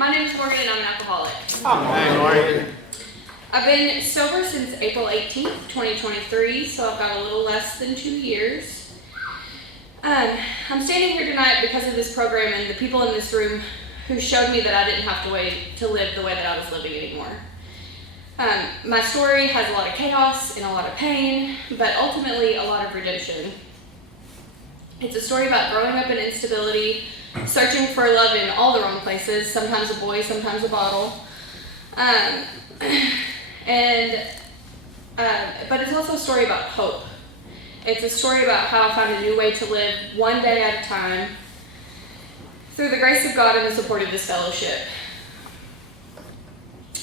My name is Morgan and I'm an alcoholic. Hi, Morgan. I've been sober since April 18th, 2023, so I've got a little less than 2 years. I'm standing here tonight because of this program and the people in this room who showed me that I didn't have to wait to live the way that I was living anymore. My story has a lot of chaos and a lot of pain, but ultimately a lot of redemption. It's a story about growing up in instability, searching for love in all the wrong places, sometimes a boy, sometimes a bottle. But it's also a story about hope. It's a story about how I found a new way to live one day at a time through the grace of God and the support of this fellowship.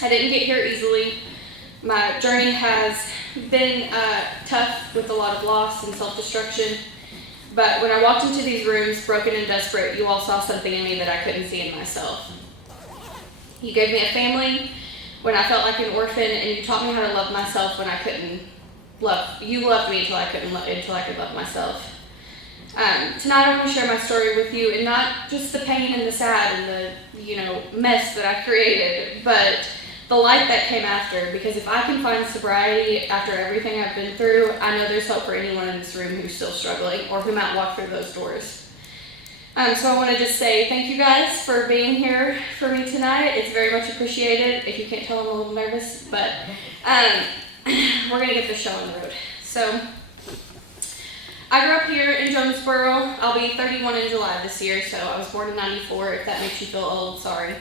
I didn't get here easily. My journey has been tough with a lot of loss and self-destruction. But when I walked into these rooms, broken and desperate, you all saw something in me that I couldn't see in myself. You gave me a family when I felt like an orphan, and you taught me how to love myself when I couldn't love. You loved me until I could love myself. Tonight I want to share my story with you, and not just the pain and the sad and the mess that I created, but the light that came after. Because if I can find sobriety after everything I've been through, I know there's hope for anyone in this room who's still struggling or who might walk through those doors. So I want to just say thank you guys for being here for me tonight. It's very much appreciated. If you can't tell, I'm a little nervous, but we're going to get this show on the road. So I grew up here in Jonesboro. I'll be 31 in July this year, so I was born in 94, if that makes you feel old, sorry.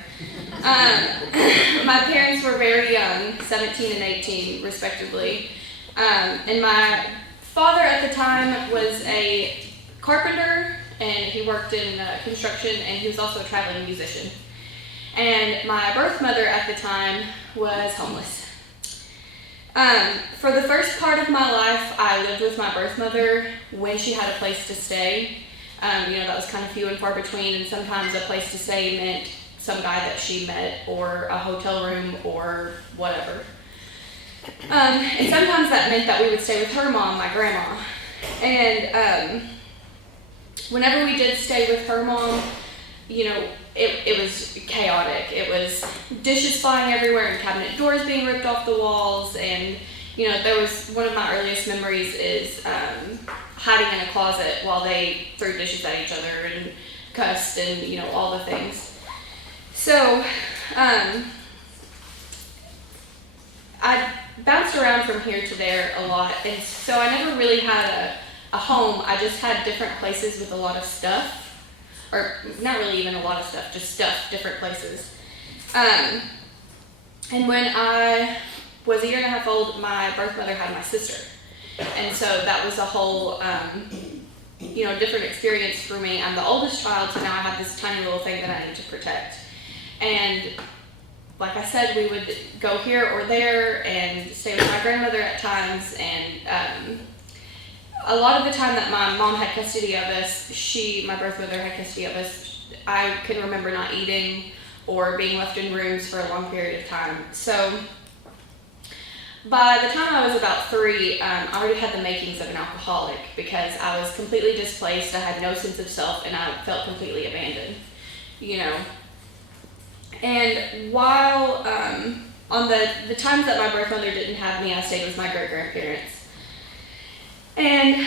My parents were very young, 17 and 18 respectively, and my father at the time was a carpenter, and he worked in construction, and he was also a traveling musician. And my birth mother at the time was homeless. For the first part of my life, I lived with my birth mother when she had a place to stay. That was kind of few and far between, and sometimes a place to stay meant some guy that she met, or a hotel room, or whatever. And sometimes that meant that we would stay with her mom, my grandma. And whenever we did stay with her mom, it was chaotic. It was dishes flying everywhere and cabinet doors being ripped off the walls. And, there was one of my earliest memories is hiding in a closet while they threw dishes at each other and cussed and, all the things. So, I bounced around from here to there a lot. And so I never really had a home. I just had different places with a lot of stuff. Or not really even a lot of stuff, just stuff, different places. And when I was a year and a half old, my birth mother had my sister. And so that was a whole, different experience for me. I'm the oldest child, so now I have this tiny little thing that I need to protect. And like I said, we would go here or there and stay with my grandmother at times. And a lot of the time that my mom had custody of us, my birth mother had custody of us, I can remember not eating or being left in rooms for a long period of time. So by the time I was about 3, I already had the makings of an alcoholic because I was completely displaced, I had no sense of self, and I felt completely abandoned, And while on the times that my birth mother didn't have me, I stayed with my great-grandparents. And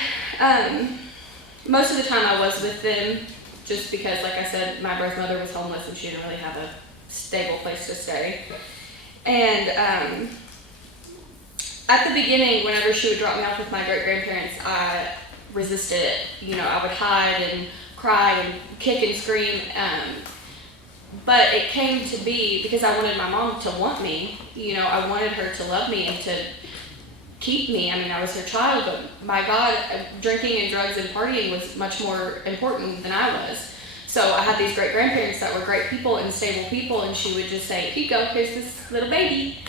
most of the time I was with them just because, like I said, my birth mother was homeless and she didn't really have a stable place to stay. And at the beginning, whenever she would drop me off with my great-grandparents, I resisted it. I would hide and cry and kick and scream. But it came to be because I wanted my mom to want me. I wanted her to love me and to keep me. I was her child, but my God, drinking and drugs and partying was much more important than I was. So I had these great-grandparents that were great people and stable people, and she would just say, Pico, here's this little baby.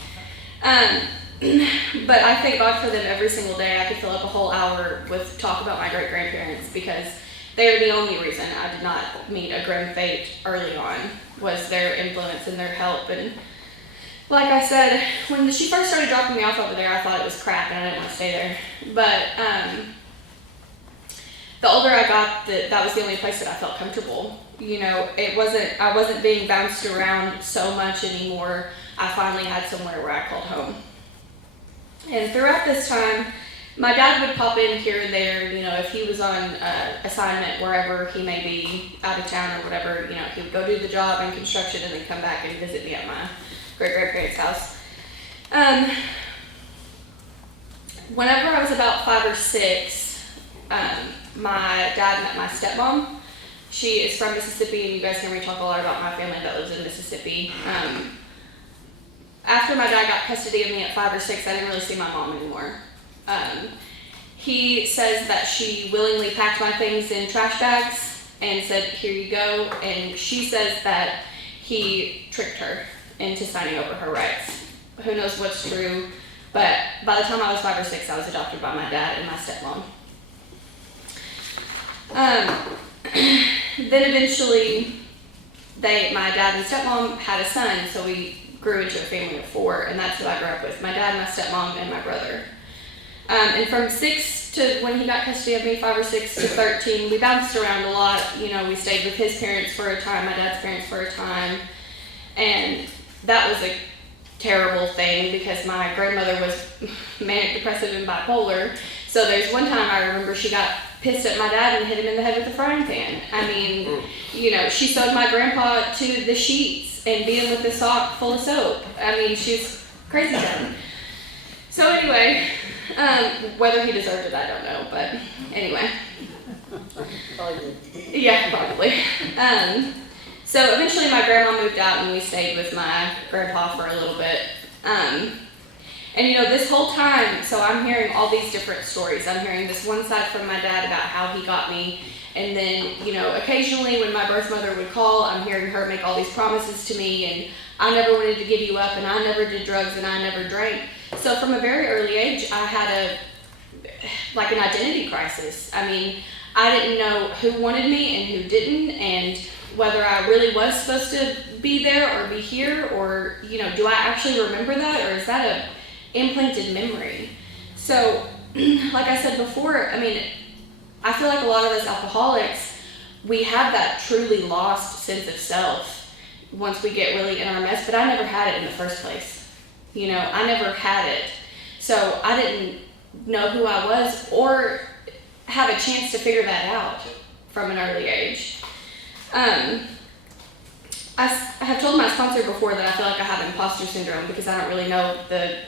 But I thank God for them every single day. I could fill up a whole hour with talk about my great-grandparents because they're the only reason I did not meet a grim fate early on, was their influence and their help. And like I said, when she first started dropping me off over there, I thought it was crap and I didn't want to stay there. But the older I got, that was the only place that I felt comfortable. I wasn't being bounced around so much anymore. I finally had somewhere where I called home. And throughout this time, my dad would pop in here and there, if he was on assignment wherever he may be out of town or whatever, he would go do the job in construction and then come back and visit me at my great-grandparents' house. Whenever I was about 5 or 6, my dad met my stepmom. She is from Mississippi, and you guys hear me talk a lot about my family that lives in Mississippi. After my dad got custody of me at 5 or 6, I didn't really see my mom anymore. He says that she willingly packed my things in trash bags and said, "Here you go." And she says that he tricked her into signing over her rights. Who knows what's true, but by the time I was 5 or 6, I was adopted by my dad and my stepmom. Then eventually, my dad and stepmom had a son, so we grew into a family of 4, and that's who I grew up with: my dad, my stepmom, and my brother. And from 6 to when he got custody of me, 5 or 6 to 13, we bounced around a lot. We stayed with his parents for a time, my dad's parents for a time, and that was a terrible thing because my grandmother was manic depressive and bipolar. So there's one time I remember she got pissed at my dad and hit him in the head with a frying pan. I mean, she sewed my grandpa to the sheets and beat him with a sock full of soap. I mean, she's crazy then. So anyway, whether he deserved it, I don't know, but anyway. Yeah, probably. So eventually my grandma moved out and we stayed with my grandpa for a little bit. And this whole time, so I'm hearing all these different stories. I'm hearing this one side from my dad about how he got me. And then, occasionally when my birth mother would call, I'm hearing her make all these promises to me, and I never wanted to give you up, and I never did drugs, and I never drank. So from a very early age, I had an identity crisis. I mean, I didn't know who wanted me and who didn't, and whether I really was supposed to be there or be here, or, do I actually remember that, or is that a implanted memory? So, like I said before, I feel like a lot of us alcoholics, we have that truly lost sense of self once we get really in our mess, but I never had it in the first place. I never had it. So I didn't know who I was or have a chance to figure that out from an early age. I have told my sponsor before that I feel like I have imposter syndrome because I don't really know the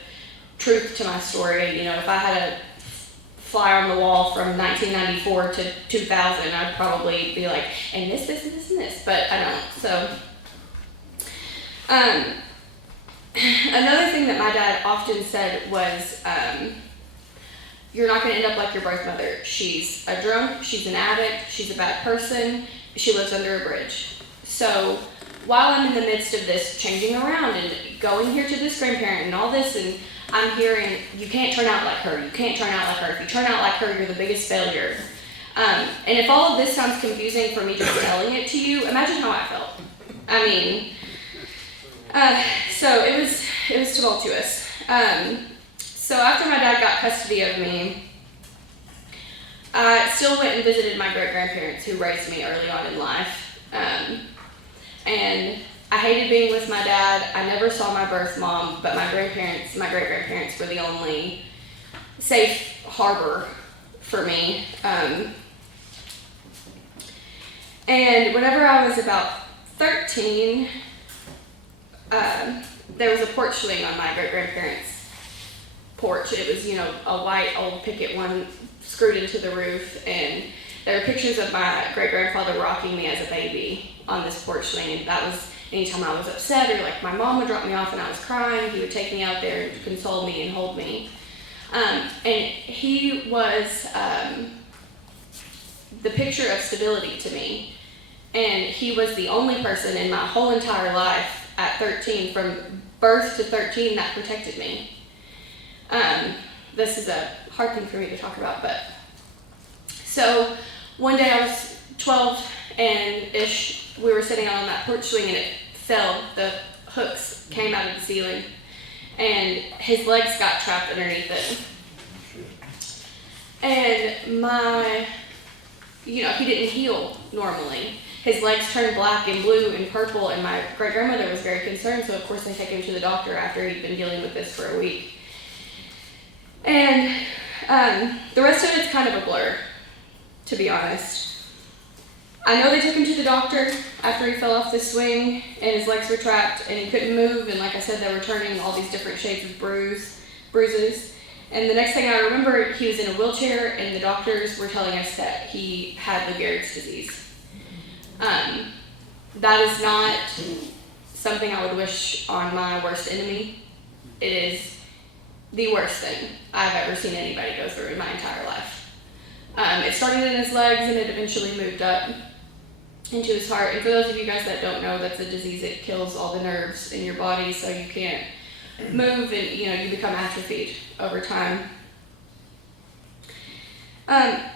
truth to my story. If I had a fly on the wall from 1994 to 2000, I'd probably be like, and this, and this, but I don't. So, another thing that my dad often said was, you're not going to end up like your birth mother. She's a drunk, she's an addict, she's a bad person, she lives under a bridge. So, while I'm in the midst of this changing around and going here to this grandparent and all this, and I'm hearing, you can't turn out like her, you can't turn out like her. If you turn out like her, you're the biggest failure. And if all of this sounds confusing for me just telling it to you, imagine how I felt. So it was tumultuous. So after my dad got custody of me, I still went and visited my great-grandparents who raised me early on in life. And I hated being with my dad. I never saw my birth mom, but my great-grandparents were the only safe harbor for me. And whenever I was about 13, there was a porch swing on my great-grandparents' porch. It was, a white old picket one screwed into the roof, and there were pictures of my great-grandfather rocking me as a baby on this porch swing, and that was anytime I was upset or like my mom would drop me off and I was crying, he would take me out there and console me and hold me. And he was the picture of stability to me. And he was the only person in my whole entire life at 13, from birth to 13, that protected me. This is a hard thing for me to talk about, but so one day I was 12 and ish, we were sitting on that porch swing and it fell. The hooks came out of the ceiling and his legs got trapped underneath it. And he didn't heal normally. his legs turned black and blue and purple, and my great-grandmother was very concerned, so of course they take him to the doctor after he'd been dealing with this for a week. And the rest of it's kind of a blur, to be honest. I know they took him to the doctor after he fell off the swing and his legs were trapped and he couldn't move, and like I said, they were turning all these different shades of bruises. And the next thing I remember, he was in a wheelchair and the doctors were telling us that he had Lou Gehrig's disease. That is not something I would wish on my worst enemy. It is the worst thing I've ever seen anybody go through in my entire life. It started in his legs and it eventually moved up into his heart. And for those of you guys that don't know, that's a disease that kills all the nerves in your body, so you can't move and you become atrophied over time. I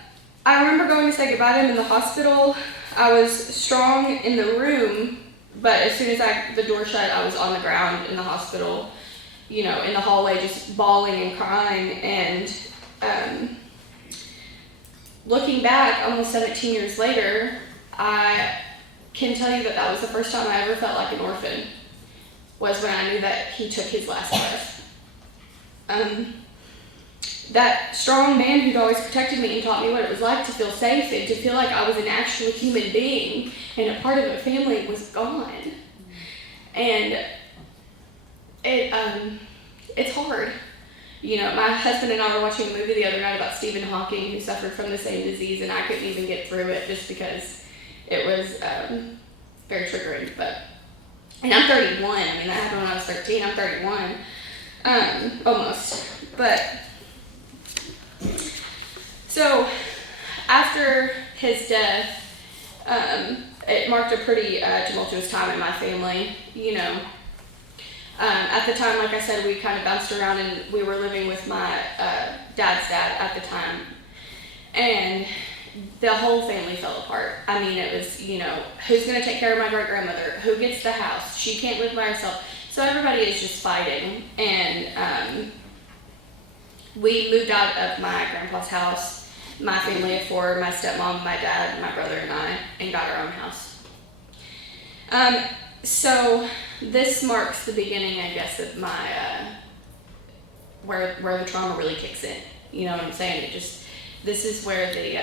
remember going to say goodbye to him in the hospital. I was strong in the room, but as soon as the door shut, I was on the ground in the hospital, in the hallway, just bawling and crying. And looking back, almost 17 years later, I can tell you that was the first time I ever felt like an orphan, was when I knew that he took his last breath. That strong man who'd always protected me and taught me what it was like to feel safe and to feel like I was an actual human being and a part of a family was gone. And it's hard. My husband and I were watching a movie the other night about Stephen Hawking, who suffered from the same disease, and I couldn't even get through it just because it was very triggering. And I'm 31. I mean, that happened when I was 13. I'm 31, almost. But so after his death, it marked a pretty tumultuous time in my family. At the time, like I said, we kind of bounced around and we were living with my dad's dad at the time. And the whole family fell apart. I mean, it was, who's going to take care of my great-grandmother? Who gets the house? She can't live by herself. So everybody is just fighting. And we moved out of my grandpa's house, my family of 4, my stepmom, my dad, my brother, and I, and got our own house. So this marks the beginning, I guess, of my, where the trauma really kicks in. You know what I'm saying? This is where the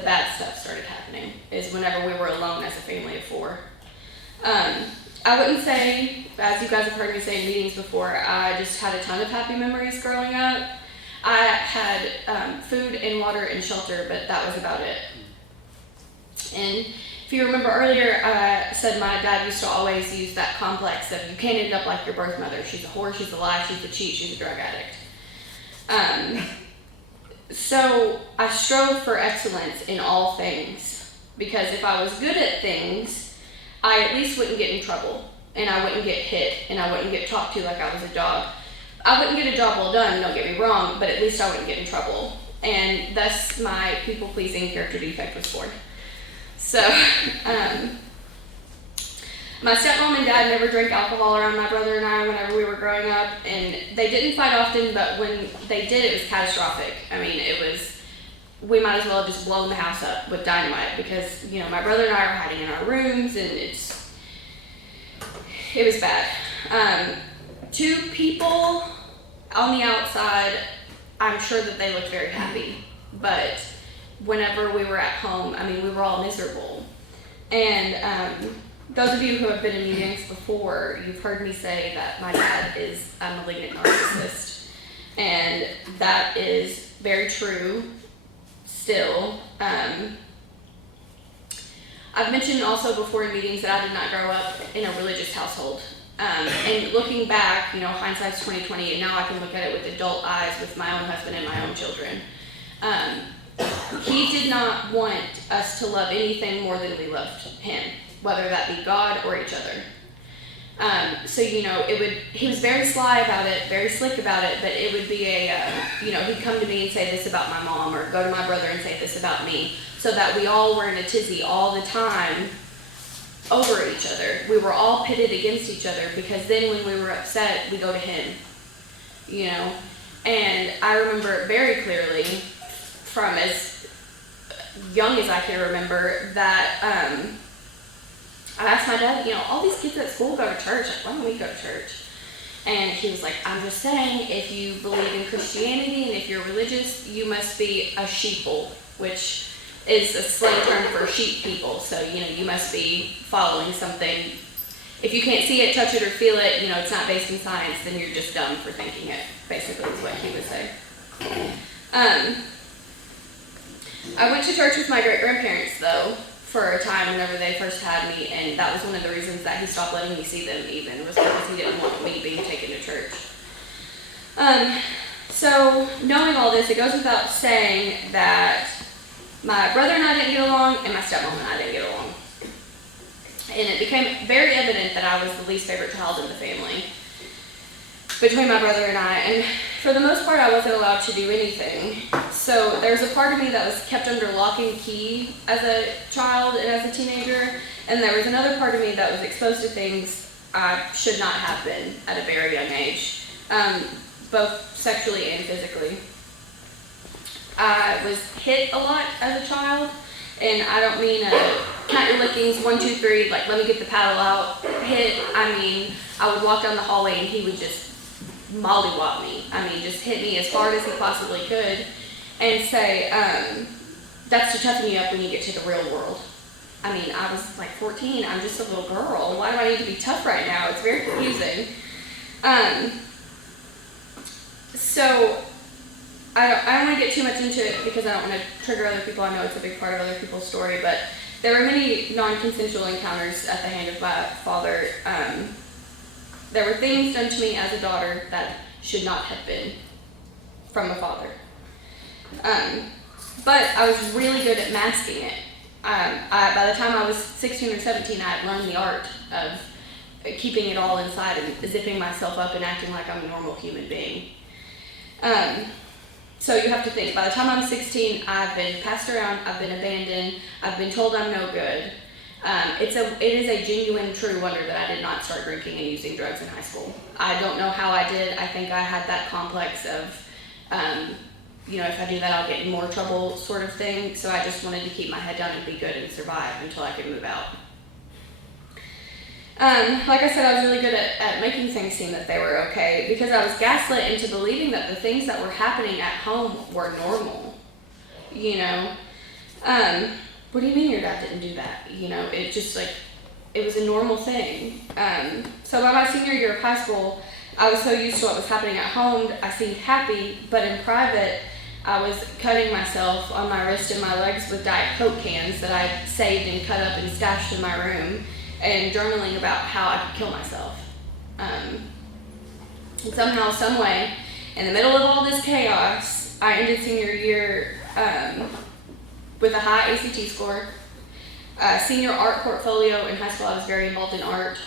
bad stuff started happening, is whenever we were alone as a family of 4. I wouldn't say, as you guys have heard me say in meetings before, I just had a ton of happy memories growing up. I had food and water and shelter, but that was about it. And if you remember earlier, I said my dad used to always use that complex of you can't end up like your birth mother. She's a whore, she's a lie, she's a cheat, she's a drug addict. So I strove for excellence in all things, because if I was good at things, I at least wouldn't get in trouble, and I wouldn't get hit, and I wouldn't get talked to like I was a dog. I wouldn't get a job well done, don't get me wrong, but at least I wouldn't get in trouble. And thus my people-pleasing character defect was born. So, my stepmom and dad never drank alcohol around my brother and I whenever we were growing up, and they didn't fight often, but when they did, it was catastrophic. I mean, we might as well have just blown the house up with dynamite, because, my brother and I are hiding in our rooms, and it was bad. To people on the outside, I'm sure that they looked very happy, but whenever we were at home, I mean, we were all miserable. And those of you who have been in meetings before, you've heard me say that my dad is a malignant narcissist. And that is very true still. I've mentioned also before in meetings that I did not grow up in a religious household. And looking back, hindsight's 20/20, and now I can look at it with adult eyes with my own husband and my own children. He did not want us to love anything more than we loved him, whether that be God or each other. So, he was very sly about it, very slick about it, but it would be he'd come to me and say this about my mom, or go to my brother and say this about me, so that we all were in a tizzy all the time over each other. We were all pitted against each other, because then when we were upset, we go to him, And I remember very clearly, from as young as I can remember, that I asked my dad, all these kids at school go to church, like, why don't we go to church? And he was like, I'm just saying, if you believe in Christianity and if you're religious, you must be a sheeple, which is a slang term for sheep people. So, you must be following something. If you can't see it, touch it, or feel it, it's not based in science, then you're just dumb for thinking it, basically is what he would say. I went to church with my great-grandparents, though, for a time whenever they first had me, and that was one of the reasons that he stopped letting me see them even, was because he didn't want me being taken to church. So, knowing all this, it goes without saying that my brother and I didn't get along, and my stepmom and I didn't get along. And it became very evident that I was the least favorite child in the family between my brother and I, and for the most part I wasn't allowed to do anything. So there's a part of me that was kept under lock and key as a child and as a teenager, and there was another part of me that was exposed to things I should not have been at a very young age, both sexually and physically. I was hit a lot as a child, and I don't mean count your lickings, 1, 2, 3, like let me get the paddle out, hit. I mean, I would walk down the hallway and he would just mollywop me. Just hit me as hard as he possibly could and say, that's to toughen you up when you get to the real world. I was like 14, I'm just a little girl. Why do I need to be tough right now? It's very confusing. So I don't want to get too much into it because I don't want to trigger other people. I know it's a big part of other people's story, but there were many non-consensual encounters at the hand of my father. There were things done to me as a daughter that should not have been from a father. But I was really good at masking it. By the time I was 16 or 17, I had learned the art of keeping it all inside and zipping myself up and acting like I'm a normal human being. So you have to think, by the time I'm 16, I've been passed around, I've been abandoned, I've been told I'm no good. It is a genuine, true wonder that I did not start drinking and using drugs in high school. I don't know how I did. I think I had that complex of, if I do that, I'll get in more trouble sort of thing. So I just wanted to keep my head down and be good and survive until I could move out. Like I said, I was really good at making things seem that they were okay because I was gaslit into believing that the things that were happening at home were normal. What do you mean your dad didn't do that? It just it was a normal thing. So by my senior year of high school, I was so used to what was happening at home, I seemed happy, but in private, I was cutting myself on my wrist and my legs with Diet Coke cans that I saved and cut up and stashed in my room, and journaling about how I could kill myself. And somehow, some way, in the middle of all this chaos, I ended senior year with a high ACT score, senior art portfolio. In high school, I was very involved in art.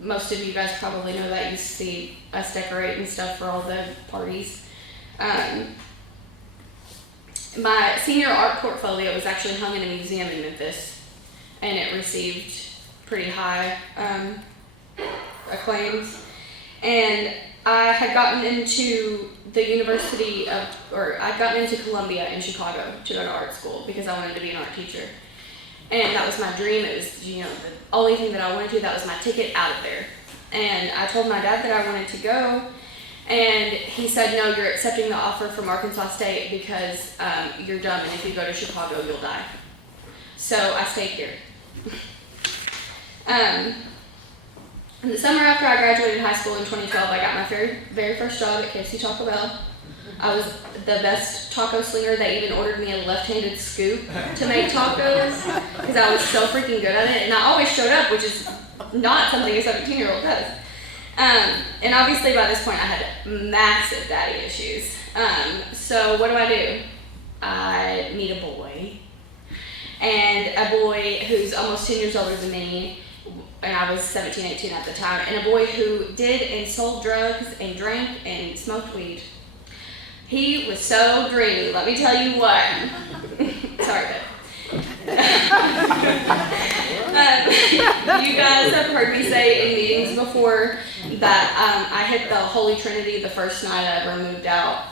Most of you guys probably know that. You see us decorate and stuff for all the parties. My senior art portfolio was actually hung in a museum in Memphis, and it received pretty high acclaims. And I had gotten into I'd gotten into Columbia in Chicago to go to art school because I wanted to be an art teacher. And that was my dream. It was, the only thing that I wanted to, that was my ticket out of there. And I told my dad that I wanted to go, and he said, no, you're accepting the offer from Arkansas State because you're dumb, and if you go to Chicago, you'll die. So I stayed here. In the summer after I graduated high school in 2012, I got my very first job at KFC Taco Bell. I was the best taco slinger. They even ordered me a left-handed scoop to make tacos because I was so freaking good at it, and I always showed up, which is not something a 17-year-old does. And obviously by this point I had massive daddy issues. So what do? I meet a boy, and a boy who's almost 10 years older than me, and I was 17, 18 at the time, and a boy who did and sold drugs and drank and smoked weed. He was so dreamy, let me tell you what. Sorry, babe. You guys have heard me say in meetings before that I hit the Holy Trinity the first night I ever moved out.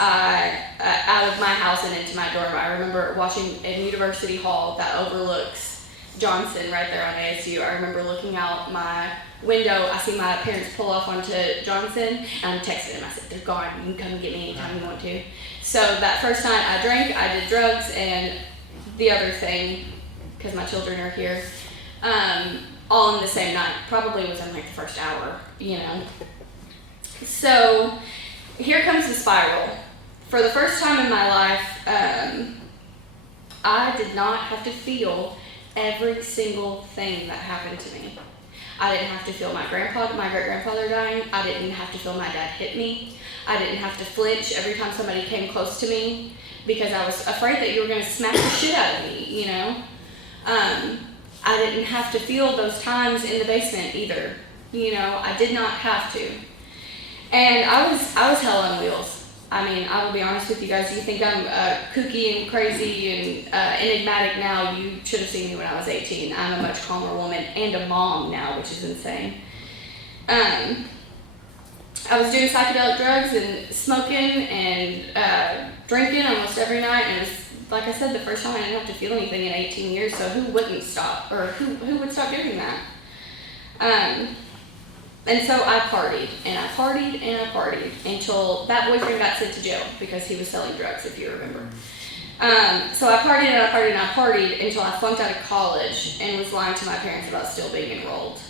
out of my house and into my dorm. I remember watching in University Hall that overlooks Johnson right there on ASU. I remember looking out my window, I see my parents pull off onto Johnson, and I'm texting them. I said, they're gone, you can come get me anytime you want to. So that first night I drank, I did drugs, and the other thing, because my children are here, all in the same night, probably within like the first hour, you know. So here comes the spiral. For the first time in my life, I did not have to feel every single thing that happened to me. I didn't have to feel my great-grandfather dying. I didn't have to feel my dad hit me. I didn't have to flinch every time somebody came close to me because I was afraid that you were going to smack the shit out of me, you know. I didn't have to feel those times in the basement either, you know. I did not have to. And I was hell on wheels. I mean, I will be honest with you guys. You think I'm kooky and crazy and enigmatic now. You should have seen me when I was 18. I'm a much calmer woman and a mom now, which is insane. I was doing psychedelic drugs and smoking and drinking almost every night. And it was, like I said, the first time I didn't have to feel anything in 18 years. So who wouldn't stop? Or who would stop doing that? And so I partied, and I partied, and I partied until that boyfriend got sent to jail because he was selling drugs, if you remember. So I partied, and I partied, and I partied until I flunked out of college and was lying to my parents about still being enrolled.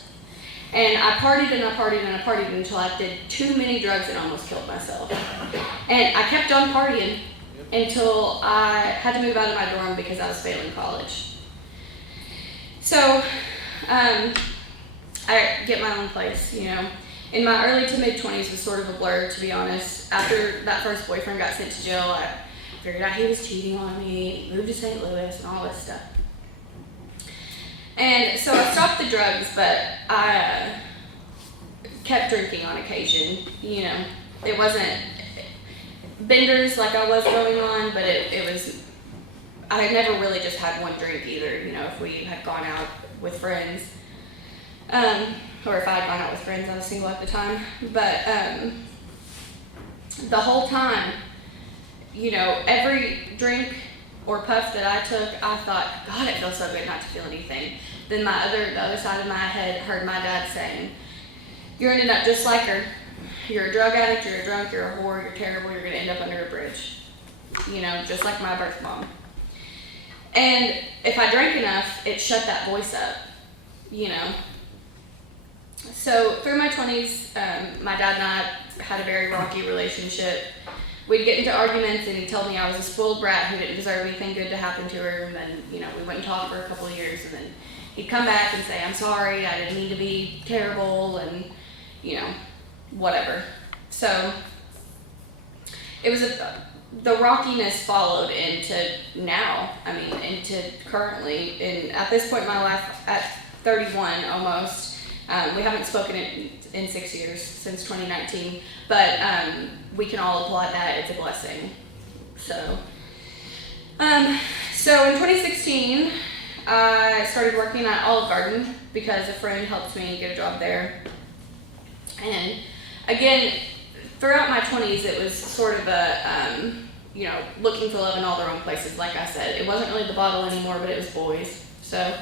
And I partied, and I partied, and I partied until I did too many drugs and almost killed myself. And I kept on partying until I had to move out of my dorm because I was failing college. So, I get my own place, you know. In my early to mid-20s was sort of a blur, to be honest. After that first boyfriend got sent to jail, I figured out he was cheating on me, moved to St. Louis, and all this stuff. And so I stopped the drugs, but I kept drinking on occasion, you know. It wasn't benders like I was going on, but it was, I had never really just had one drink either, you know, if we had gone out with friends. Or if I had gone out with friends, I was single at the time. But the whole time, you know, every drink or puff that I took, I thought, God, it feels so good not to feel anything. Then the other side of my head heard my dad saying, you're ending up just like her. You're a drug addict, you're a drunk, you're a whore, you're terrible, you're going to end up under a bridge. You know, just like my birth mom. And if I drank enough, it shut that voice up, you know. So through my 20s, my dad and I had a very rocky relationship. We'd get into arguments and he'd tell me I was a spoiled brat who didn't deserve anything good to happen to her. And then, you know, we wouldn't talk for a couple of years. And then he'd come back and say, I'm sorry, I didn't mean to be terrible and, you know, whatever. So it was the rockiness followed into now, I mean, into currently. And at this point in my life, at 31 almost, we haven't spoken in 6 years, since 2019, but we can all applaud that. It's a blessing. So in 2016, I started working at Olive Garden because a friend helped me get a job there. And again, throughout my 20s, it was sort of a, you know, looking for love in all the wrong places, like I said. It wasn't really the bottle anymore, but it was boys. So,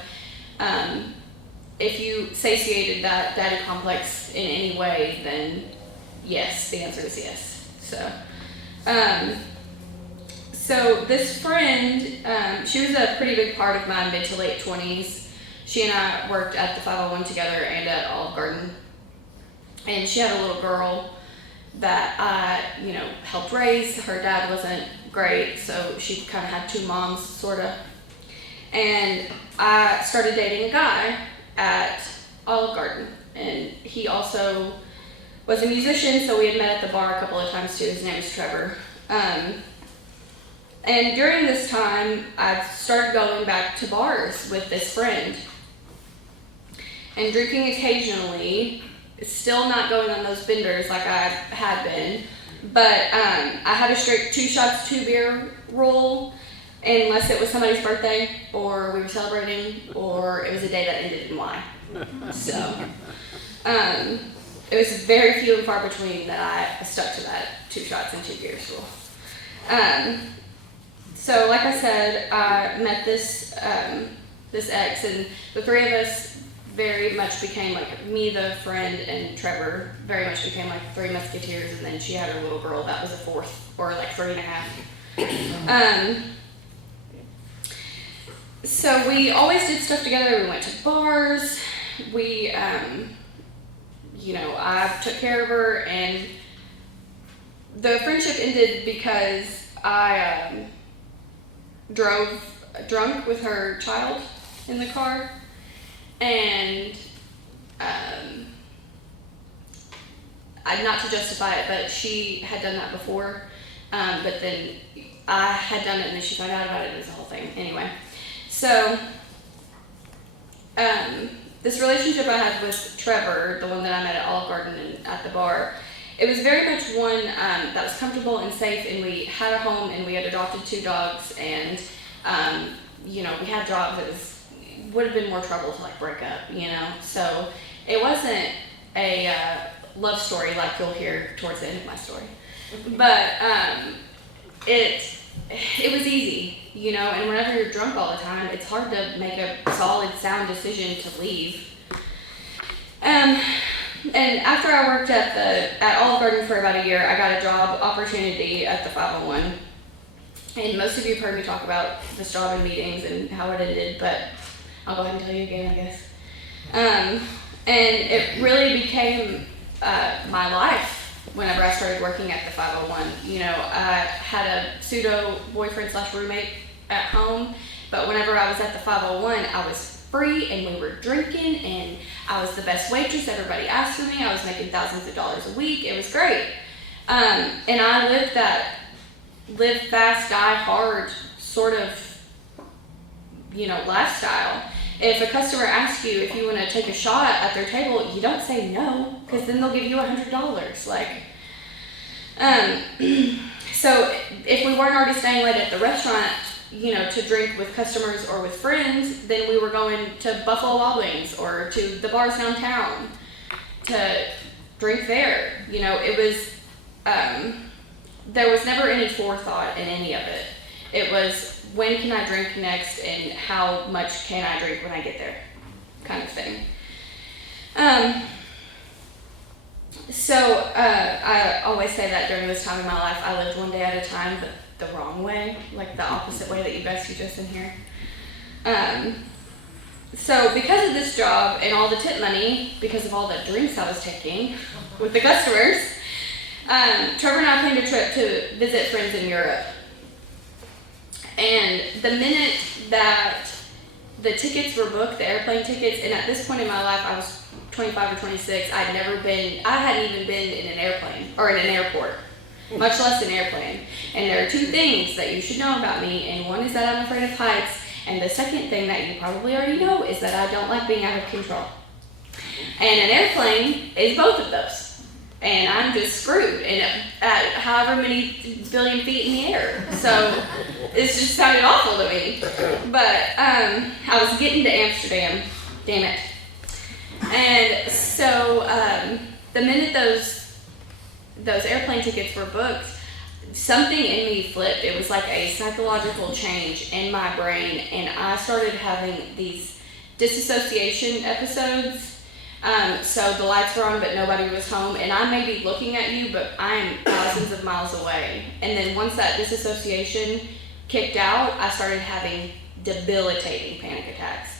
if you satiated that daddy complex in any way, then yes, the answer is yes. So this friend, she was a pretty big part of my mid to late 20s. She and I worked at the 501 together and at Olive Garden. And she had a little girl that I, you know, helped raise. Her dad wasn't great, so she kind of had two moms, sort of. And I started dating a guy at Olive Garden, and he also was a musician, so we had met at the bar a couple of times too. His name is Trevor. And during this time, I started going back to bars with this friend and drinking occasionally, still not going on those benders like I had been, but I had a strict 2 shots, 2 beer rule, unless it was somebody's birthday, or we were celebrating, or it was a day that ended in Y. So, it was very few and far between that I stuck to that 2 shots and 2 beers rule. So like I said, I met this ex, and the three of us very much became like me, the friend, and Trevor very much became like three musketeers, and then she had her little girl that was a fourth, or like 3.5. So we always did stuff together. We went to bars. We, I took care of her, and the friendship ended because I drove drunk with her child in the car, and not to justify it, but she had done that before, but then I had done it, and then she found out about it, and it was a whole thing. Anyway, so this relationship I had with Trevor, the one that I met at Olive Garden and at the bar, it was very much one that was comfortable and safe, and we had a home, and we had adopted 2 dogs, and we had jobs. It would have been more trouble to like break up, so it wasn't a love story like you'll hear towards the end of my story, but it was easy, and whenever you're drunk all the time, it's hard to make a solid, sound decision to leave. And after I worked at Olive Garden for about a year, I got a job opportunity at the 501. And most of you have heard me talk about this job in meetings and how it ended, but I'll go ahead and tell you again, I guess. And it really became my life whenever I started working at the 501. I had a pseudo boyfriend / roommate at home, but whenever I was at the 501, I was free, and we were drinking, and I was the best waitress. Everybody asked for me. I was making thousands of dollars a week. It was great. And I lived that live fast, die hard sort of, lifestyle. If a customer asks you if you want to take a shot at their table, you don't say no, because then they'll give you $100. So if we weren't already staying late at the restaurant, to drink with customers or with friends, then we were going to Buffalo Wild Wings or to the bars downtown to drink there. It was, there was never any forethought in any of it. It was, when can I drink next, and how much can I drink when I get there, kind of thing. So I always say that during this time in my life, I lived one day at a time, but the wrong way, like the opposite way that you guys teach us in here. So because of this job and all the tip money, because of all the drinks I was taking with the customers, Trevor and I planned a trip to visit friends in Europe. And the minute that the tickets were booked, the airplane tickets, and at this point in my life, I was 25 or 26, I hadn't even been in an airplane or in an airport, much less an airplane. And there are 2 things that you should know about me, and one is that I'm afraid of heights, and the second thing that you probably already know is that I don't like being out of control. And an airplane is both of those. And I'm just screwed at however many billion feet in the air. So it just sounded awful to me. But I was getting to Amsterdam, damn it. And so the minute those airplane tickets were booked, something in me flipped. It was like a psychological change in my brain, and I started having these disassociation episodes. So the lights were on, but nobody was home, and I may be looking at you, but I'm thousands of miles away. And then once that disassociation kicked out, I started having debilitating panic attacks.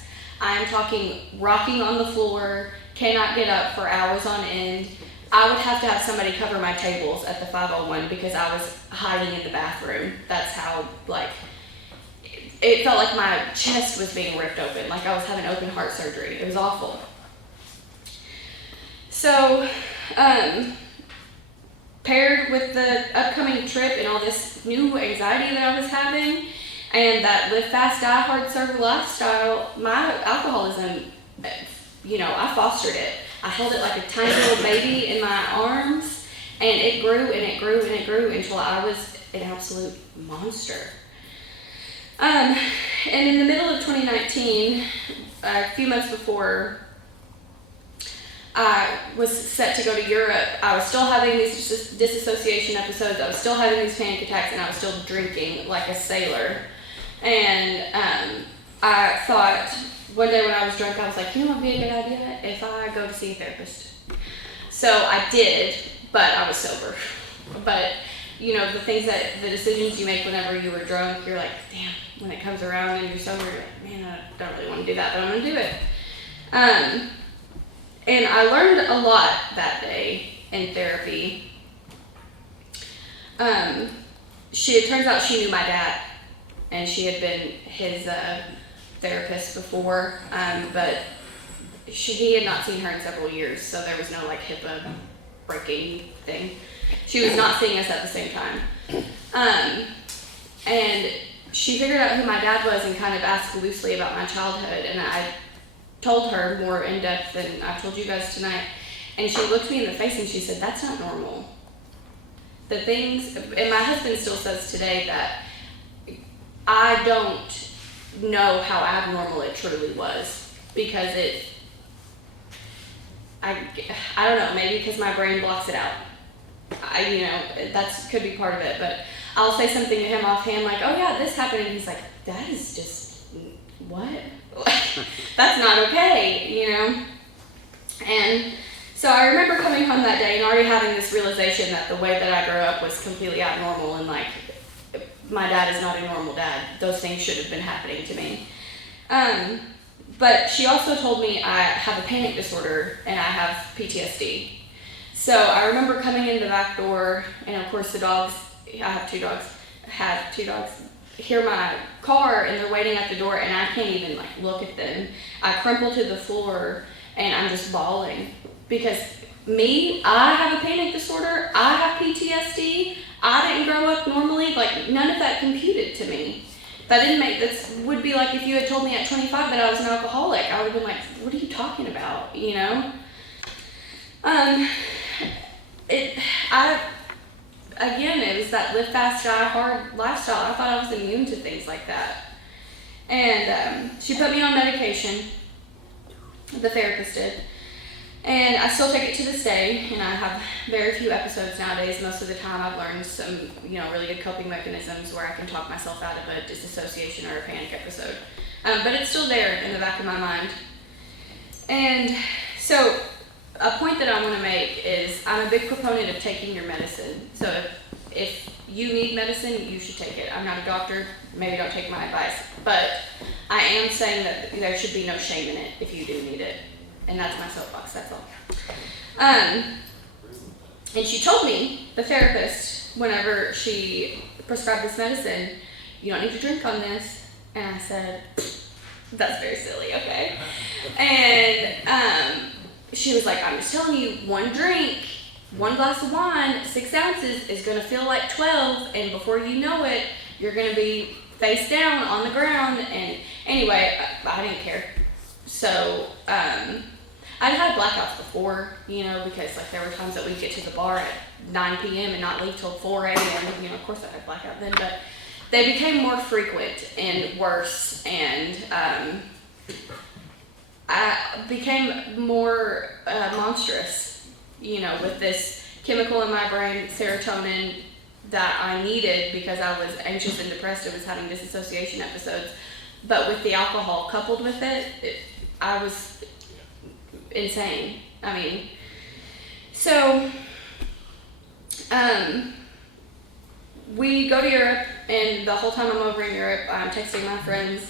I am talking rocking on the floor, cannot get up for hours on end. I would have to have somebody cover my tables at the 501 because I was hiding in the bathroom. That's how, it felt like my chest was being ripped open, like I was having open heart surgery. It was awful. So, paired with the upcoming trip and all this new anxiety that I was having, and that live fast, die hard, serve lifestyle, my alcoholism, I fostered it. I held it like a tiny little baby in my arms, and it grew and it grew and it grew until I was an absolute monster. And in the middle of 2019, a few months before, I was set to go to Europe, I was still having these disassociation episodes, I was still having these panic attacks, and I was still drinking like a sailor. And I thought, one day when I was drunk, I was like, you know what would be a good idea? If I go to see a therapist. So I did, but I was sober. But, you know, the decisions you make whenever you were drunk, you're like, damn, when it comes around and you're sober, you're like, man, I don't really want to do that, but I'm going to do it. And I learned a lot that day in therapy. It turns out she knew my dad, and she had been his therapist before, but he had not seen her in several years, so there was no like HIPAA breaking thing. She was not seeing us at the same time. And she figured out who my dad was and kind of asked loosely about my childhood, and I told her more in depth than I told you guys tonight. And she looked me in the face and she said, that's not normal. The things, and my husband still says today that I don't know how abnormal it truly was, because I don't know, maybe because my brain blocks it out. That could be part of it, but I'll say something to him offhand like, oh yeah, this happened, and he's like, that is just, what? That's not okay, And so I remember coming home that day and already having this realization that the way that I grew up was completely abnormal, and like, my dad is not a normal dad. Those things should have been happening to me. But she also told me I have a panic disorder and I have PTSD. So I remember coming in the back door, and of course the dogs, I have two dogs, hear my car and they're waiting at the door, and I can't even like look at them. I crumple to the floor and I'm just bawling, because I have a panic disorder, I have PTSD, I didn't grow up normally, like none of that computed to me. This would be like if you had told me at 25 that I was an alcoholic, I would have been like, what are you talking about, It was that live fast, die hard lifestyle. I thought I was immune to things like that. And she put me on medication, the therapist did. And I still take it to this day, and I have very few episodes nowadays. Most of the time I've learned some, really good coping mechanisms where I can talk myself out of a disassociation or a panic episode. But it's still there in the back of my mind. And so a point that I want to make is I'm a big proponent of taking your medicine. So if you need medicine, you should take it. I'm not a doctor, maybe don't take my advice, but I am saying that there should be no shame in it if you do need it. And that's my soapbox, that's all. And she told me, the therapist, whenever she prescribed this medicine, you don't need to drink on this. And I said, that's very silly, okay? And she was like, I'm just telling you, one drink, one glass of wine, 6 ounces is gonna feel like 12, and before you know it, you're gonna be face down on the ground. And anyway, I didn't care. So, I've had blackouts before, because like there were times that we'd get to the bar at 9 p.m. and not leave till 4 a.m. Of course I had blackout then, but they became more frequent and worse, and I became more monstrous, with this chemical in my brain, serotonin, that I needed because I was anxious and depressed and was having disassociation episodes. But with the alcohol coupled with it, I was insane. So we go to Europe, and the whole time I'm over in Europe, I'm texting my friends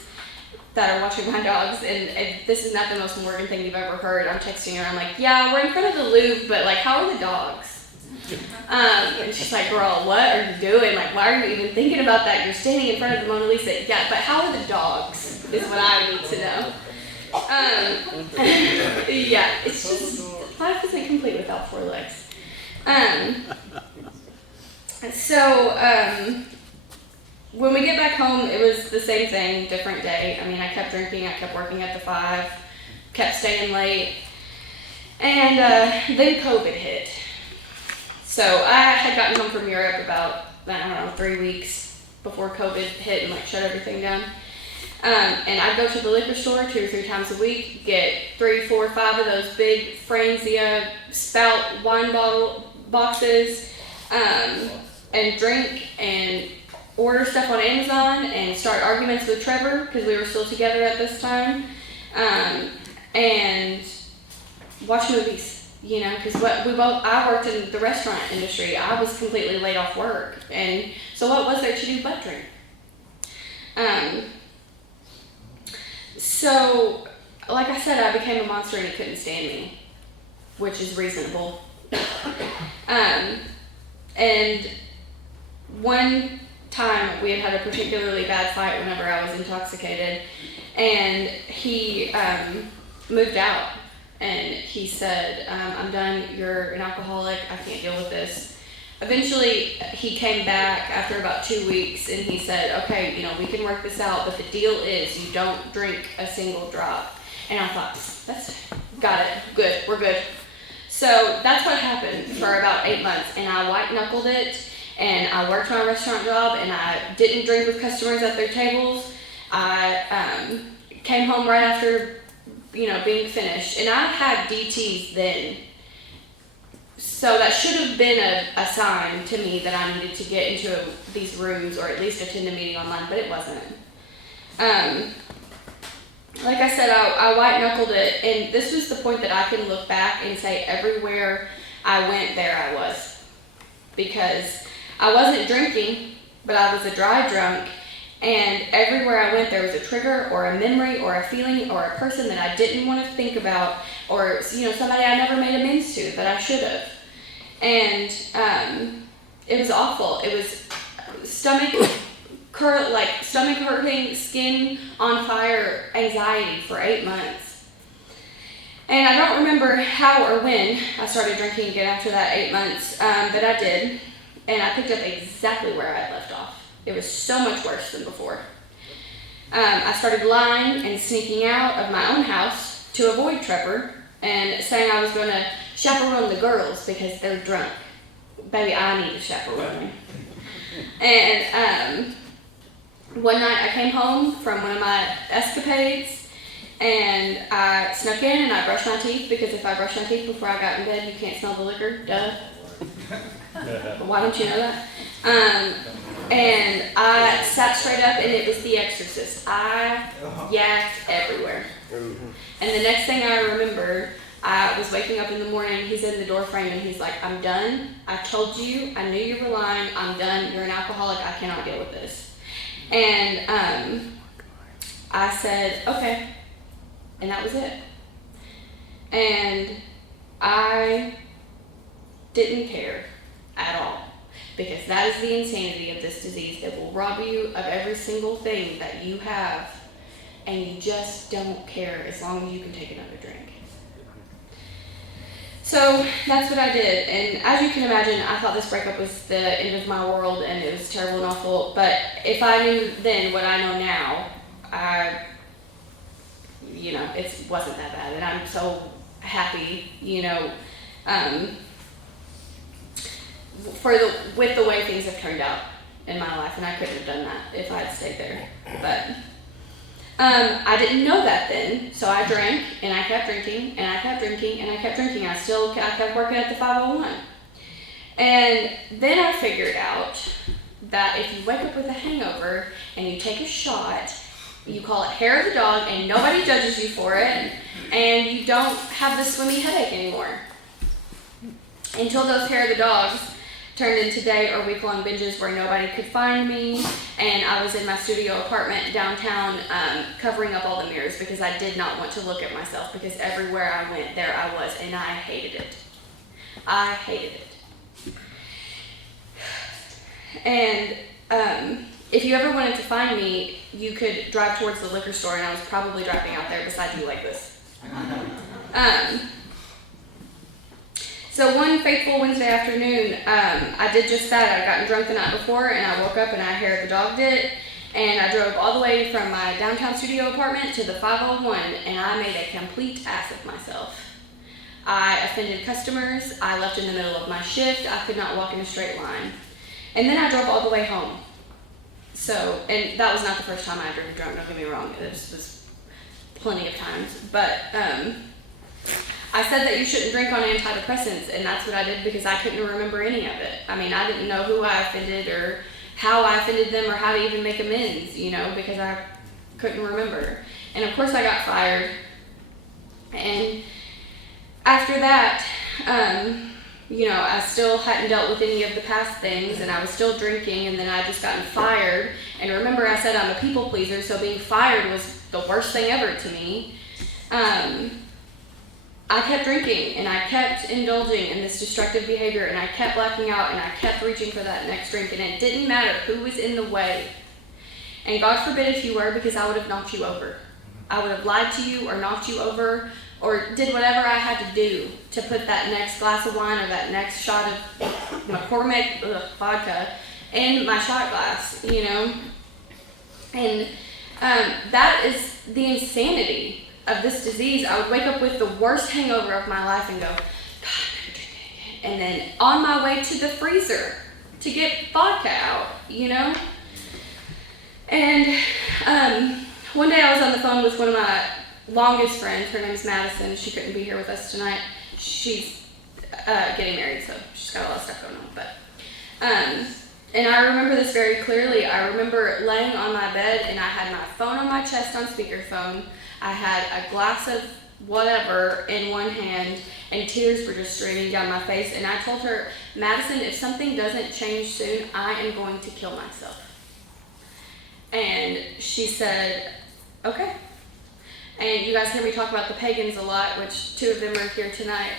that are watching my dogs, and this is not the most Morgan thing you've ever heard. I'm texting her, I'm like, yeah, we're in front of the Louvre, but like, how are the dogs? And she's like, girl, what are you doing? Like, why are you even thinking about that? You're standing in front of the Mona Lisa. Yeah, but how are the dogs is what I need to know. Yeah, it's just, life isn't complete without 4 legs. When we get back home, it was the same thing, different day. I kept drinking, I kept working at the 5, kept staying late, and then COVID hit. So I had gotten home from Europe about, 3 weeks before COVID hit and shut everything down. And I'd go to the liquor store 2 or 3 times a week, get 3, 4, 5 of those big Franzia spout wine bottle boxes, and drink and order stuff on Amazon and start arguments with Trevor because we were still together at this time, and watch movies. You know, because I worked in the restaurant industry. I was completely laid off work, and so what was there to do but drink? So, like I said, I became a monster and he couldn't stand me, which is reasonable. And one time we had a particularly bad fight whenever I was intoxicated, and he moved out. And he said, I'm done, you're an alcoholic, I can't deal with this. Eventually, he came back after about 2 weeks and he said, okay, you know, we can work this out, but the deal is you don't drink a single drop. And I thought, got it, good, we're good. So that's what happened for about 8 months, and I white-knuckled it, and I worked my restaurant job, and I didn't drink with customers at their tables. I came home right after being finished, and I had DTs then, so that should have been a sign to me that I needed to get into these rooms or at least attend a meeting online, but it wasn't. Like I said, I white-knuckled it, and this was the point that I can look back and say everywhere I went, there I was, because I wasn't drinking, but I was a dry drunk. And everywhere I went, there was a trigger or a memory or a feeling or a person that I didn't want to think about, or somebody I never made amends to that I should have. And it was awful. It was stomach hurting, skin on fire, anxiety for 8 months. And I don't remember how or when I started drinking again after that 8 months, but I did, and I picked up exactly where I had left off. It was so much worse than before. I started lying and sneaking out of my own house to avoid Trevor and saying I was going to chaperone the girls because they're drunk. Baby, I need a chaperone. And one night I came home from one of my escapades, and I snuck in and I brushed my teeth, because if I brushed my teeth before I got in bed, you can't smell the liquor. Duh. Why don't you know that? And I sat straight up, and it was The Exorcist. I yacked everywhere. And the next thing I remember, I was waking up in the morning, he's in the door frame, and he's like, I'm done. I told you. I knew you were lying. I'm done. You're an alcoholic. I cannot deal with this. And I said, okay. And that was it. And I didn't care at all. Because that is the insanity of this disease, that will rob you of every single thing that you have, and you just don't care as long as you can take another drink. So that's what I did, and as you can imagine, I thought this breakup was the end of my world, and it was terrible and awful, but if I knew then what I know now, it wasn't that bad, and I'm so happy, with the way things have turned out in my life, and I couldn't have done that if I had stayed there. But I didn't know that then, so I drank, and I kept drinking, and I kept drinking, and I kept drinking. I kept working at the 501. And then I figured out that if you wake up with a hangover and you take a shot, you call it hair of the dog, and nobody judges you for it, and you don't have the swimmy headache anymore. Until those hair of the dogs turned into day or week-long binges where nobody could find me, and I was in my studio apartment downtown covering up all the mirrors because I did not want to look at myself, because everywhere I went, there I was, and I hated it. I hated it. And if you ever wanted to find me, you could drive towards the liquor store, and I was probably driving out there beside you like this. So one fateful Wednesday afternoon, I did just that. I'd gotten drunk the night before, and I woke up and I heard the dog did, and I drove all the way from my downtown studio apartment to the 501, and I made a complete ass of myself. I offended customers. I left in the middle of my shift. I could not walk in a straight line. And then I drove all the way home. So, and that was not the first time I drove drunk, don't get me wrong, it was plenty of times, but I said that you shouldn't drink on antidepressants, and that's what I did because I couldn't remember any of it. I mean, I didn't know who I offended or how I offended them or how to even make amends, you know, because I couldn't remember. And of course I got fired. And after that, you know, I still hadn't dealt with any of the past things, and I was still drinking, and then I just gotten fired. And remember, I said I'm a people pleaser, so being fired was the worst thing ever to me. I kept drinking, and I kept indulging in this destructive behavior, and I kept blacking out, and I kept reaching for that next drink, and it didn't matter who was in the way. And God forbid if you were, because I would have knocked you over. I would have lied to you or knocked you over or did whatever I had to do to put that next glass of wine or that next shot of McCormick vodka in my shot glass, you know? And that is the insanity of this disease. I would wake up with the worst hangover of my life and go, God, I'm never drinking again. And then on my way to the freezer to get vodka out, you know? And one day I was on the phone with one of my longest friends. Her name's Madison. She couldn't be here with us tonight. She's getting married, so she's got a lot of stuff going on. But and I remember this very clearly. I remember laying on my bed, and I had my phone on my chest on speakerphone. I had a glass of whatever in one hand, and tears were just streaming down my face. And I told her, Madison, if something doesn't change soon, I am going to kill myself. And she said, okay. And you guys hear me talk about the pagans a lot, which two of them are here tonight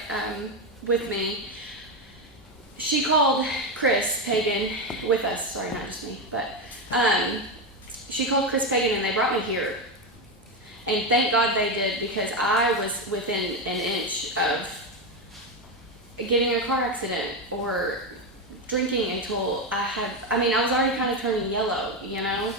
with me. She called Chris Pagan with us, sorry, not just me, but she called Chris Pagan and they brought me here. And thank God they did, because I was within an inch of getting in a car accident or drinking until I was already kind of turning yellow, you know?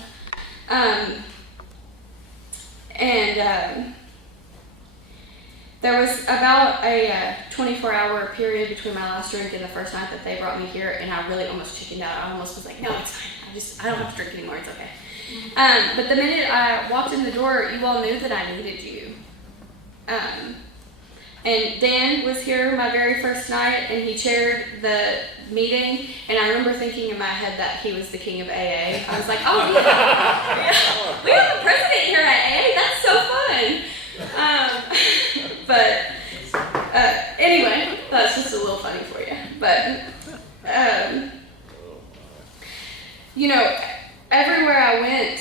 There was about a 24-hour period between my last drink and the first night that they brought me here, and I really almost chickened out. I almost was like, no, it's fine. I don't have to drink anymore. It's okay. But the minute I walked in the door, you all knew that I needed you. And Dan was here my very first night, and he chaired the meeting, and I remember thinking in my head that he was the king of AA. I was like, oh, yeah, we have a president here at AA. That's so fun. But anyway, that's just a little funny for you. But, you know, everywhere I went,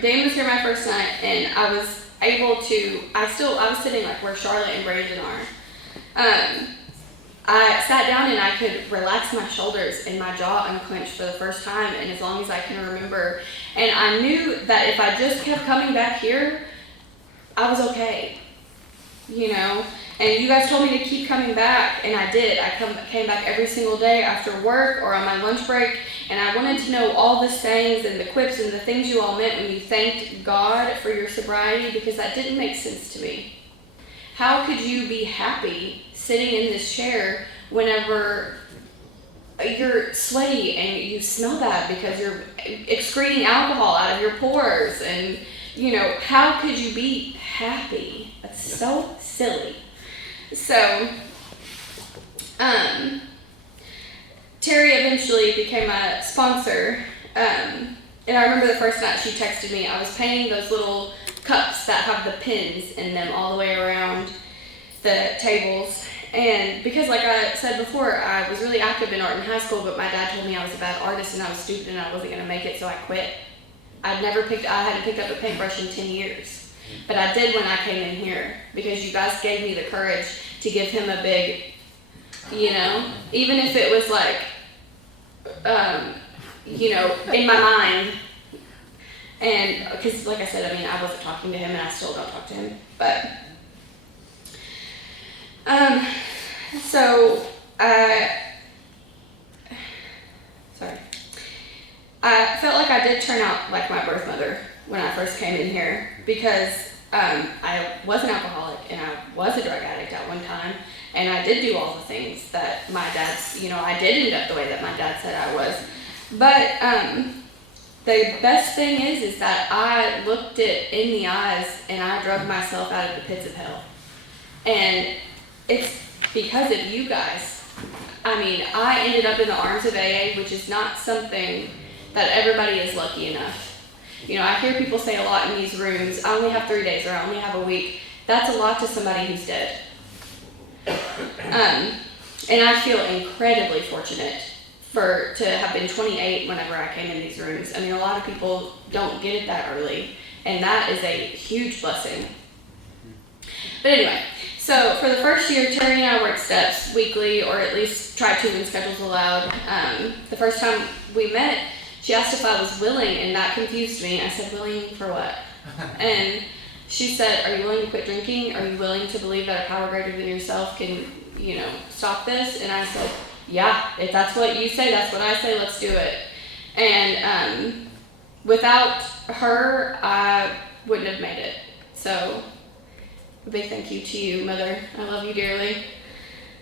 Dan was here my first night, and I was able to, I was sitting like where Charlotte and Brandon are. I sat down and I could relax my shoulders and my jaw unclenched for the first time, and as long as I can remember. And I knew that if I just kept coming back here, I was okay, you know? And you guys told me to keep coming back, and I did. I came back every single day after work or on my lunch break, and I wanted to know all the sayings and the quips and the things you all meant when you thanked God for your sobriety, because that didn't make sense to me. How could you be happy sitting in this chair whenever you're sweaty and you smell bad because you're excreting alcohol out of your pores? And, you know, how could you be happy? That's so silly. So, Terry eventually became a sponsor, and I remember the first night she texted me. I was painting those little cups that have the pins in them all the way around the tables, and because, like I said before, I was really active in art in high school, but my dad told me I was a bad artist and I was stupid and I wasn't going to make it, so I quit. I hadn't picked up a paintbrush in 10 years. But I did when I came in here, because you guys gave me the courage to give him a big, you know, even if it was like, you know, in my mind. And because, like I said, I mean, I wasn't talking to him, and I still don't talk to him. But, so I felt like I did turn out like my birth mother when I first came in here, because I was an alcoholic and I was a drug addict at one time, and I did do all the things that my dad's, you know, I did end up the way that my dad said I was. But the best thing is that I looked it in the eyes and I drug myself out of the pits of hell. And it's because of you guys. I mean, I ended up in the arms of AA, which is not something that everybody is lucky enough. You know, I hear people say a lot in these rooms, I only have 3 days or I only have a week. That's a lot to somebody who's dead. And I feel incredibly fortunate to have been 28 whenever I came in these rooms. I mean, a lot of people don't get it that early, and that is a huge blessing. But anyway, so for the first year, Terry and I worked steps weekly, or at least tried to when schedules allowed. The first time we met, she asked if I was willing, and that confused me. I said, willing for what? And she said, are you willing to quit drinking? Are you willing to believe that a power greater than yourself can, stop this? And I said, yeah, if that's what you say, that's what I say, let's do it. And without her, I wouldn't have made it. So a big thank you to you, Mother. I love you dearly.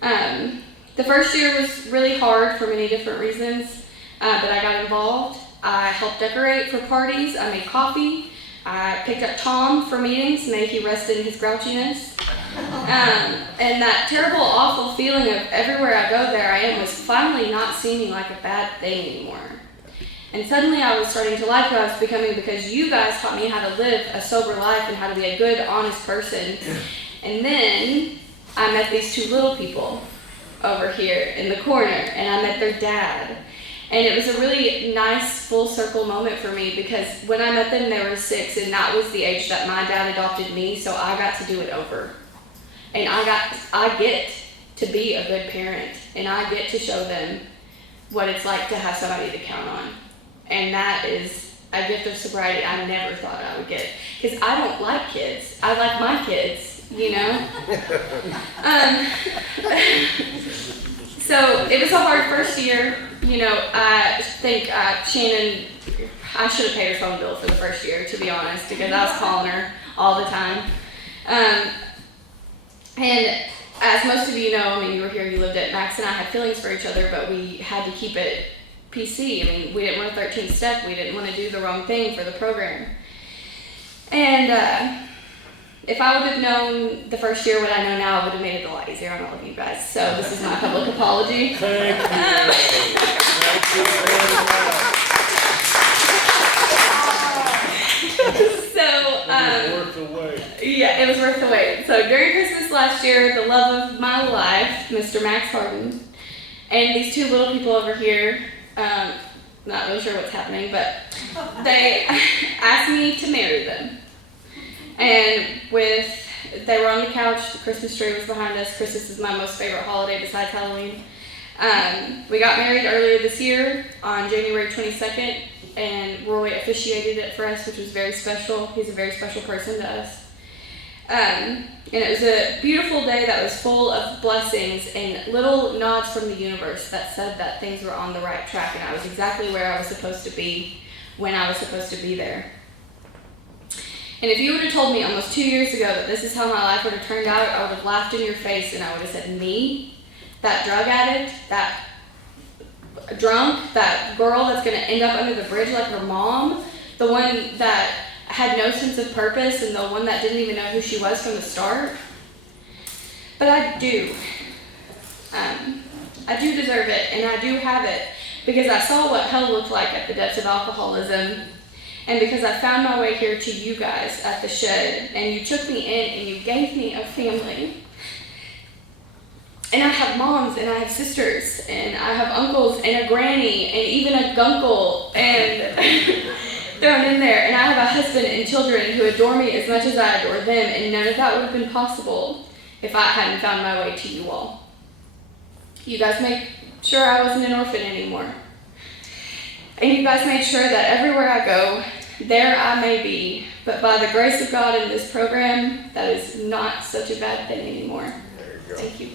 The first year was really hard for many different reasons, but I got involved. I helped decorate for parties. I made coffee. I picked up Tom for meetings. May he rest in his grouchiness. And that terrible, awful feeling of everywhere I go, there I am, was finally not seeming like a bad thing anymore. And suddenly I was starting to like who I was becoming because you guys taught me how to live a sober life and how to be a good, honest person. And then I met these two little people over here in the corner, and I met their dad. And it was a really nice full circle moment for me because when I met them, they were 6, and that was the age that my dad adopted me, so I got to do it over. And I get to be a good parent, and I get to show them what it's like to have somebody to count on. And that is a gift of sobriety I never thought I would get. Because I don't like kids. I like my kids, So it was a hard first year. I think Shannon, I should have paid her phone bill for the first year, to be honest, because I was calling her all the time. And as most of you know, you were here, you lived it, Max and I had feelings for each other, but we had to keep it PC. We didn't want a 13th step. We didn't want to do the wrong thing for the program. And if I would have known the first year what I know now, I would have made it a lot easier on all of you guys. So this is my public apology. Thank you. Thank you very much. It was worth the wait. Yeah, it was worth the wait. So during Christmas last year, the love of my life, Mr. Max Harden, and these two little people over here, not really sure what's happening, but they asked me to marry them. And they were on the couch, the Christmas tree was behind us. Christmas is my most favorite holiday besides Halloween. We got married earlier this year on January 22nd, and Roy officiated it for us, which was very special. He's a very special person to us. And it was a beautiful day that was full of blessings and little nods from the universe that said that things were on the right track, and I was exactly where I was supposed to be when I was supposed to be there. And if you would have told me almost 2 years ago that this is how my life would have turned out, I would have laughed in your face and I would have said, me, that drug addict, that drunk, that girl that's going to end up under the bridge like her mom, the one that had no sense of purpose and the one that didn't even know who she was from the start. But I do. I do deserve it, and I do have it because I saw what hell looked like at the depths of alcoholism. And because I found my way here to you guys at the Shed, and you took me in and you gave me a family. And I have moms, and I have sisters, and I have uncles, and a granny, and even a gunkle, and thrown in there. And I have a husband and children who adore me as much as I adore them, and none of that would have been possible if I hadn't found my way to you all. You guys made sure I wasn't an orphan anymore. And you guys made sure that everywhere I go, there I may be. But by the grace of God in this program, that is not such a bad thing anymore. There you go. Thank you.